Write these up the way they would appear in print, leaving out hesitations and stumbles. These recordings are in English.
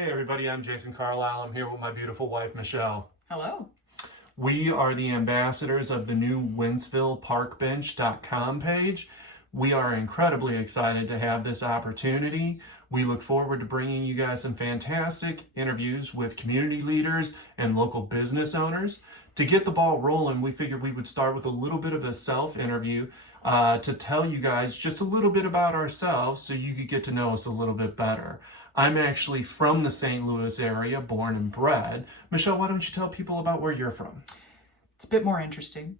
Hey everybody, I'm Jason Carlisle. I'm here with my beautiful wife, Michelle. Hello. We are the ambassadors of the new WentzvilleParkbench.com page. We are incredibly excited to have this opportunity. We look forward to bringing you guys some fantastic interviews with community leaders and local business owners. To get the ball rolling, we figured we would start with a little bit of a self-interview to tell you guys just a little bit about ourselves so you could get to know us a little bit better. I'm actually from the St. Louis area, born and bred. Michelle, why don't you tell people about where you're from? It's a bit more interesting.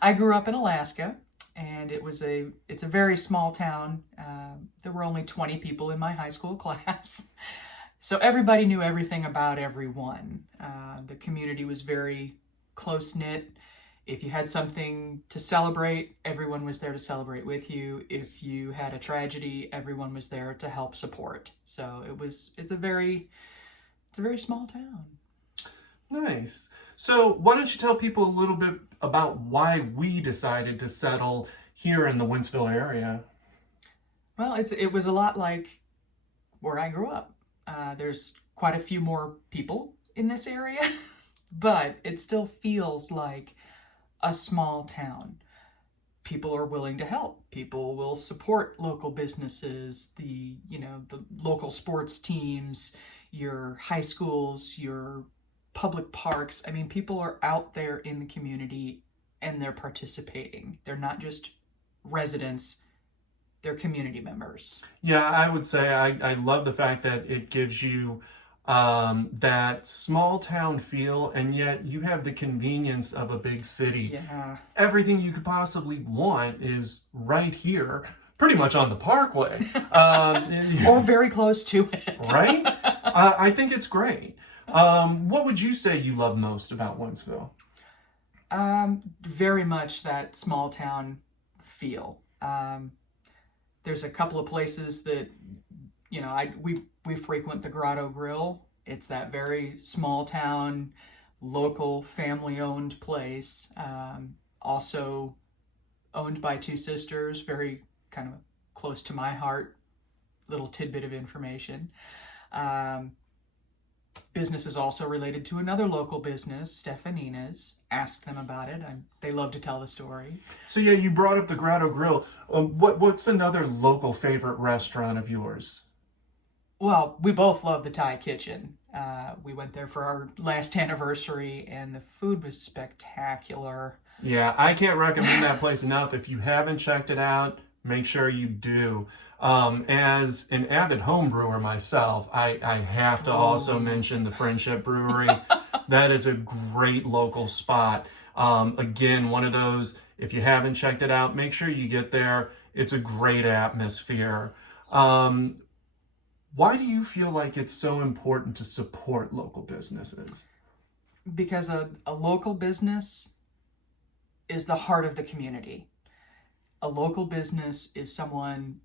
I grew up in Alaska, and it's a very small town. There were only 20 people in my high school class, so everybody knew everything about everyone. The community was very close knit. If you had something to celebrate, everyone was there to celebrate with you. If you had a tragedy, everyone was there to help support. So it's a very small town. Nice. So why don't you tell people a little bit about why we decided to settle here in the Wentzville area? Well, it was a lot like where I grew up. There's quite a few more people in this area, but it still feels like a small town. People are willing to help. People will support local businesses, the local sports teams, your high schools, your public parks. I mean, people are out there in the community and they're participating. They're not just residents, they're community members. Yeah, I would say I love the fact that it gives you that small town feel, and yet you have the convenience of a big city. Yeah. Everything you could possibly want is right here, pretty much on the parkway. Or very close to it. Right? I think it's great. What would you say you love most about Wentzville? Very much that small town feel. There's a couple of places that we frequent the Grotto Grill. It's that very small town, local family owned place. Also owned by two sisters, very kind of close to my heart. Little tidbit of information. Business is also related to another local business, Stefanina's. Ask them about it. They love to tell the story. So yeah, you brought up the Grotto Grill. What's another local favorite restaurant of yours? Well, we both love the Thai Kitchen. We went there for our last anniversary, and the food was spectacular. Yeah, I can't recommend that place enough. If you haven't checked it out, make sure you do. As an avid home brewer myself, I have to also mention the Friendship Brewery. That is a great local spot. Again, one of those, if you haven't checked it out, make sure you get there. It's a great atmosphere. Why do you feel like it's so important to support local businesses? Because a local business is the heart of the community. A local business is someone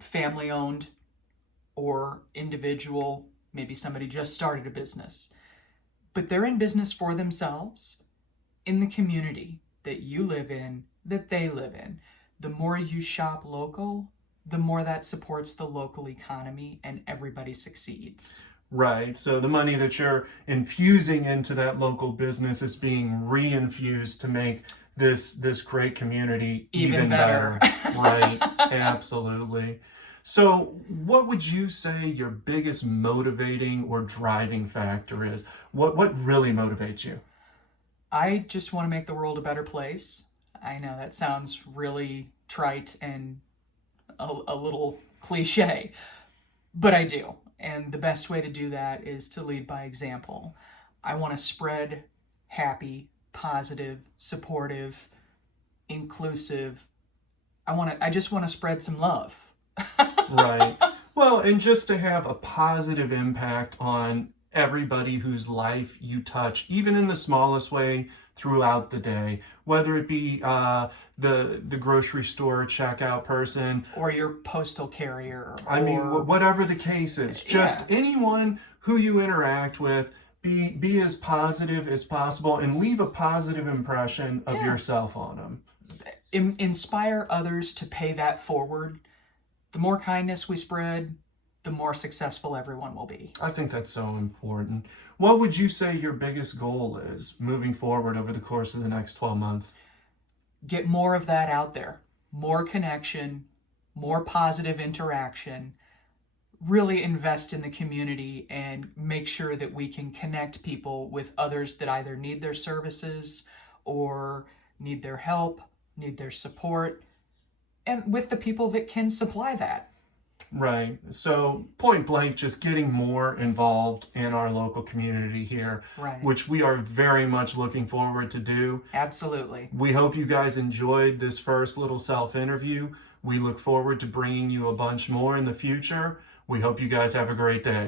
family owned or individual, maybe somebody just started a business, but they're in business for themselves in the community that you live in, that they live in. The more you shop local, the more that supports the local economy and everybody succeeds. Right. So the money that you're infusing into that local business is being reinfused to make this great community even better. Right. Absolutely. So what would you say your biggest motivating or driving factor is? What really motivates you? I just want to make the world a better place. I know that sounds really trite and a little cliche, but I do. And the best way to do that is to lead by example. I want to spread happy, positive, supportive, inclusive. I just want to spread some love. Right. Well, and just to have a positive impact on everybody whose life you touch, even in the smallest way throughout the day, whether it be the grocery store checkout person, or your postal carrier. I mean, whatever the case is, just anyone who you interact with, be as positive as possible and leave a positive impression of yourself on them. Inspire others to pay that forward. The more kindness we spread, the more successful everyone will be. I think that's so important. What would you say your biggest goal is moving forward over the course of the next 12 months? Get more of that out there, more connection, more positive interaction, really invest in the community and make sure that we can connect people with others that either need their services or need their help, need their support, and with the people that can supply that. Right. So, point blank, just getting more involved in our local community here, Right. which we are very much looking forward to do. Absolutely. We hope you guys enjoyed this first little self interview. We look forward to bringing you a bunch more in the future. We hope you guys have a great day.